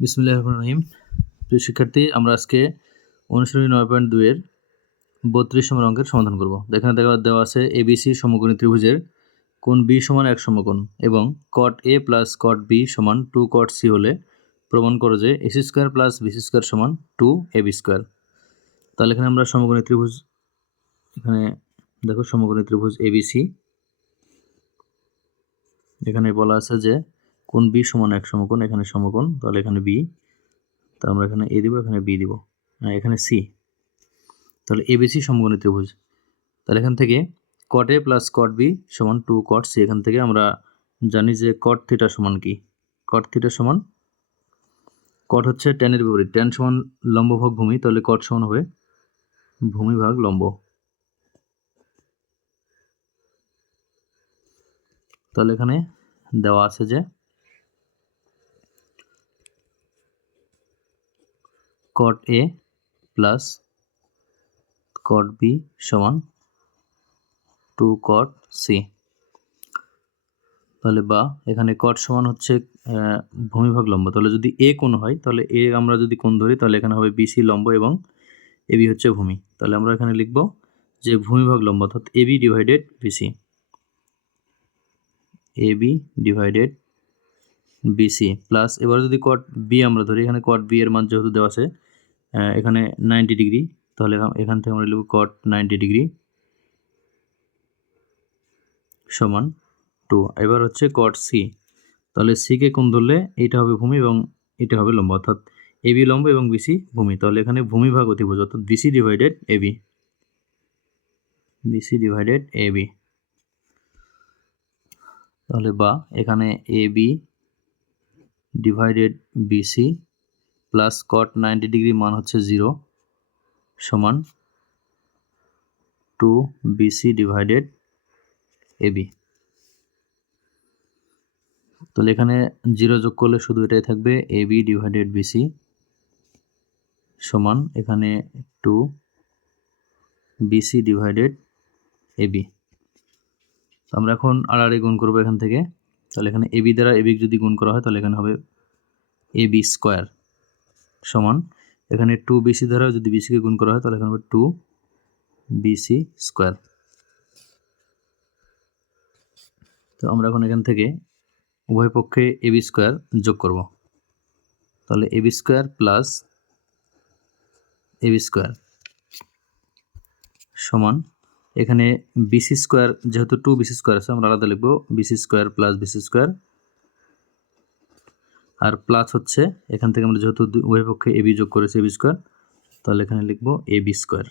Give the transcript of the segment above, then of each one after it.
বিসমিল্লাহির রহমানির রহিম। প্রিয় শিক্ষার্থী, আমরা আজকে অনুশীলনী 9.2 এর 32 নম্বর অঙ্কের সমাধান করব। এখানে দেওয়া আছে ABC সমকোণী ত্রিভুজের কোণ B সমান 1 সমকোণ এবং cot A plus cot B সমান 2 cot C হলে প্রমাণ করো যে AC square plus BC square সমান 2AB স্কয়ার। তাহলে এখানে আমরা সমকোণী ত্রিভুজ, এখানে দেখো সমকোণী ত্রিভুজ ABC, এখানে বলা আছে যে কোণ B সমান 1 সমকোণ, এখানে সমকোণ, তাহলে এখানে B, তো আমরা এখানে A দিব, এখানে B দিব, এখানে C, তাহলে ABC সমকোণী ত্রিভুজ। তাহলে এখান থেকে cot A plus cot B সমান 2 cot C, এখান থেকে আমরা জানি যে cot থিটা সমান কি, cot থিটা সমান, cot হচ্ছে tan এর বিপরীত, tan সমান লম্ব ভাগ ভূমি, তাহলে cot সমান হবে ভূমি ভাগ লম্ব। তাহলে এখানে দেওয়া আছে যে cot A plus cot B সমান 2 cot C। তাহলে বা এখানে cot সমান হচ্ছে ভূমি ভাগ লম্ব, তাহলে যদি A কোণ হয় তাহলে A আমরা যদি কোণ ধরি তাহলে এখানে হবে BC লম্ব এবং AB হচ্ছে ভূমি। তাহলে আমরা এখানে লিখব যে ভূমি ভাগ লম্ব অর্থাৎ AB divided BC, AB divided BC plus, এবার যদি cot B আমরা ধরি, এখানে cot B এর মান যেহেতু দেওয়া আছে এখানে 90 ডিগ্রি, তাহলে এখান থেকে আমরা লিখব cot 90 ডিগ্রি সমান 2। এবার হচ্ছে cot C, তাহলে C কে কোণ ধরলে এটা হবে ভূমি এবং এটা হবে লম্ব, অর্থাৎ AB লম্ব এবং BC ভূমি। তাহলে এখানে ভূমি ভাগ অতিভুজ অর্থাৎ BC divided AB, BC divided AB। তাহলে বা এখানে AB divided BC plus cot 90 degree মান হচ্ছে 0 সমান 2 BC ডিভাইডেড AB। তাহলে এখানে 0 যোগ করলে শুধু এটাই থাকবে AB ডিভাইডেড BC সমান এখানে 2 BC ডিভাইডেড AB। তো আমরা এখন আড়াআড়ি গুণ করবো এখান থেকে, তাহলে এখানে AB দ্বারা AB যদি গুণ করা হয় তাহলে এখানে হবে AB স্কয়ার সমান এখানে 2 BC দ্বারা যদি BC কে গুণ করা হয় তাহলে এখানে হবে 2 BC স্কয়ার। তো আমরা এখন এখান থেকে উভয় পক্ষে AB স্কয়ার যোগ করব, তাহলে AB square plus AB square সমান এখানে BC স্কয়ার, যেহেতু 2 BC স্কয়ার আছে আমরা আলাদা লিখব BC square plus BC square, আর প্লাস হচ্ছে এখান থেকে আমরা যেহেতু উভয় পক্ষে AB যোগ করেছি AB স্কয়ার, তাহলে এখানে লিখব AB স্কয়ার।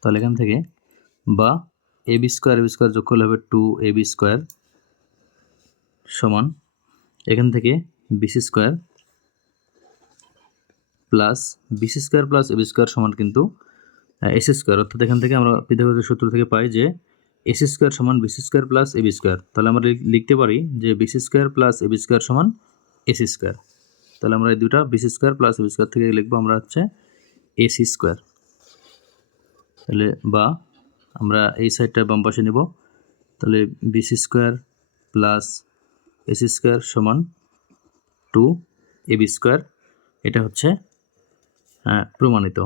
তাহলে এখান থেকে বা AB স্কয়ার যোগ করলে হবে 2AB স্কয়ার সমান এখান থেকে BC square plus BC square plus AB square সমান কিন্তু AC স্কয়ার, অর্থাৎ এখান থেকে আমরা পিথাগোরাসের সূত্র থেকে পাই যে AC স্কয়ার সমান BC square plus AB square. তাহলে আমরা লিখতে পারি যে BC square plus AB square সমান AC স্কয়ার। তাহলে আমরা এই দুটা BC square plus AB square থেকে লিখব আমরা হচ্ছে AC স্কয়ার। তাহলে বা আমরা এই সাইডটা বাম পাশে নেব, তাহলে BC square plus AC square সমান 2AB স্কয়ার, এটা হচ্ছে প্রমাণিত।